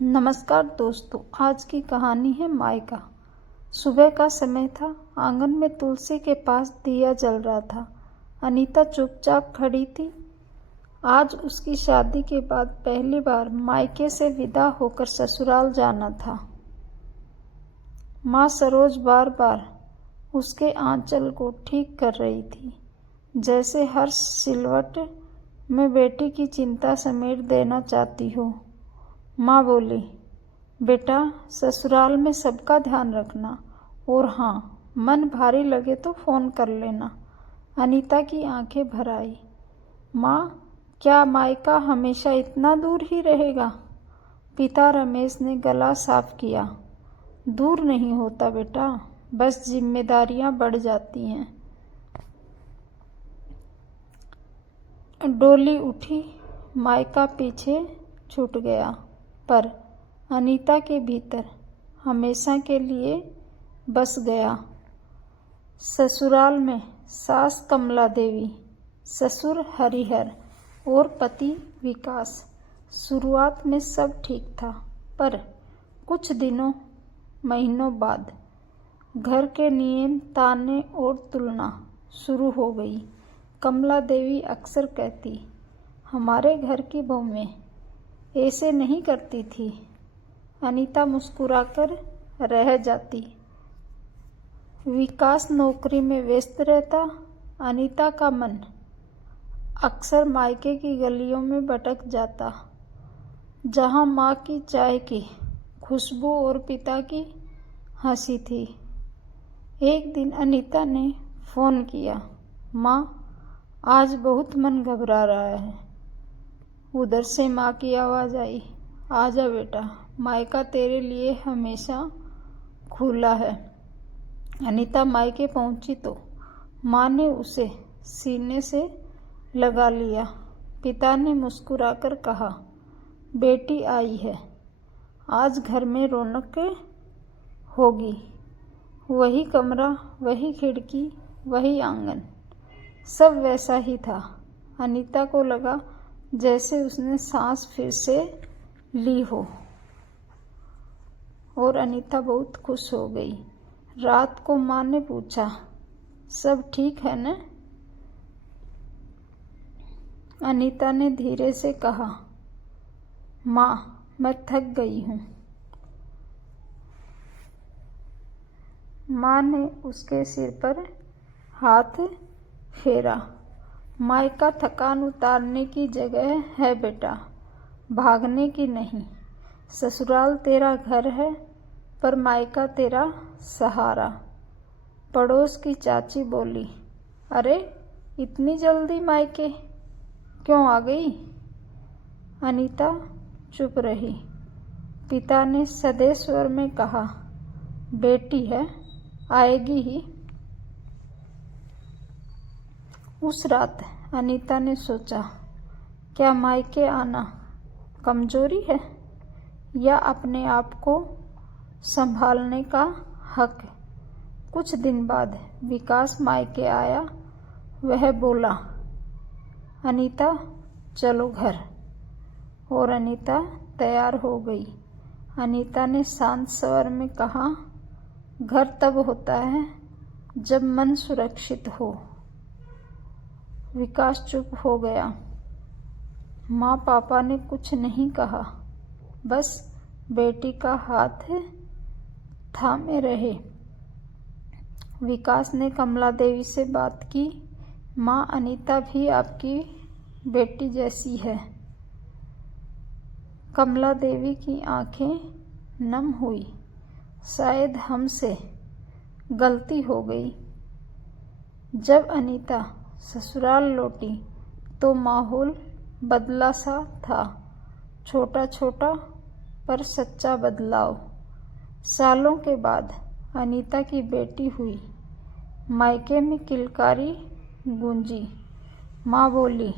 नमस्कार दोस्तों, आज की कहानी है मायका। सुबह का समय था। आंगन में तुलसी के पास दिया जल रहा था। अनीता चुपचाप खड़ी थी। आज उसकी शादी के बाद पहली बार मायके से विदा होकर ससुराल जाना था। माँ सरोज बार बार उसके आंचल को ठीक कर रही थी, जैसे हर सिलवट में बेटी की चिंता समेट देना चाहती हो। माँ बोली, बेटा ससुराल में सबका ध्यान रखना, और हाँ, मन भारी लगे तो फ़ोन कर लेना। अनीता की आंखें भर आई। माँ, क्या मायका हमेशा इतना दूर ही रहेगा? पिता रमेश ने गला साफ किया। दूर नहीं होता बेटा, बस जिम्मेदारियां बढ़ जाती हैं। डोली उठी, मायका पीछे छूट गया, पर अनीता के भीतर हमेशा के लिए बस गया। ससुराल में सास कमला देवी, ससुर हरिहर और पति विकास। शुरुआत में सब ठीक था, पर कुछ दिनों महीनों बाद घर के नियम, ताने और तुलना शुरू हो गई। कमला देवी अक्सर कहती, हमारे घर की बहुएं ऐसे नहीं करती थी। अनीता मुस्कुराकर रह जाती। विकास नौकरी में व्यस्त रहता। अनीता का मन अक्सर मायके की गलियों में भटक जाता, जहां माँ की चाय की खुशबू और पिता की हंसी थी। एक दिन अनीता ने फ़ोन किया, माँ, आज बहुत मन घबरा रहा है। उधर से माँ की आवाज़ आई, आजा बेटा, मायका तेरे लिए हमेशा खुला है। अनीता मायके पहुंची तो माँ ने उसे सीने से लगा लिया। पिता ने मुस्कुराकर कहा, बेटी आई है, आज घर में रौनक होगी। वही कमरा, वही खिड़की, वही आंगन, सब वैसा ही था। अनीता को लगा जैसे उसने सांस फिर से ली हो, और अनीता बहुत खुश हो गई। रात को माँ ने पूछा, सब ठीक है न? अनीता ने धीरे से कहा, माँ, मैं थक गई हूँ। माँ ने उसके सिर पर हाथ फेरा। मायका थकान उतारने की जगह है बेटा, भागने की नहीं। ससुराल तेरा घर है, पर मायका तेरा सहारा। पड़ोस की चाची बोली, अरे इतनी जल्दी मायके क्यों आ गई? अनीता चुप रही। पिता ने सधे स्वर में कहा, बेटी है, आएगी ही। उस रात अनीता ने सोचा, क्या मायके आना कमजोरी है, या अपने आप को संभालने का हक? कुछ दिन बाद विकास मायके आया। वह बोला, अनीता चलो घर। और अनीता तैयार हो गई। अनीता ने शांत स्वर में कहा, घर तब होता है जब मन सुरक्षित हो। विकास चुप हो गया। माँ पापा ने कुछ नहीं कहा, बस बेटी का हाथ थामे रहे। विकास ने कमला देवी से बात की, माँ, अनीता भी आपकी बेटी जैसी है। कमला देवी की आंखें नम हुई। शायद हमसे गलती हो गई। जब अनीता ससुराल लौटी तो माहौल बदला सा था, छोटा छोटा पर सच्चा बदलाव। सालों के बाद अनीता की बेटी हुई। मायके में किलकारी गूंजी। माँ बोली,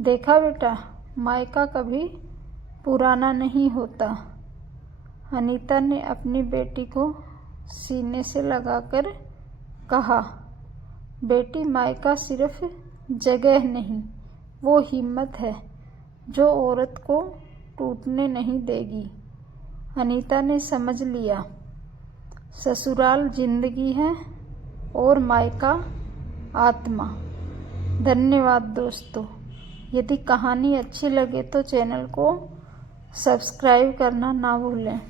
देखा बेटा, मायका कभी पुराना नहीं होता। अनीता ने अपनी बेटी को सीने से लगाकर कहा, बेटी, मायका सिर्फ जगह नहीं, वो हिम्मत है जो औरत को टूटने नहीं देगी। अनीता ने समझ लिया, ससुराल जिंदगी है और मायका आत्मा। धन्यवाद दोस्तों। यदि कहानी अच्छी लगे तो चैनल को सब्सक्राइब करना ना भूलें।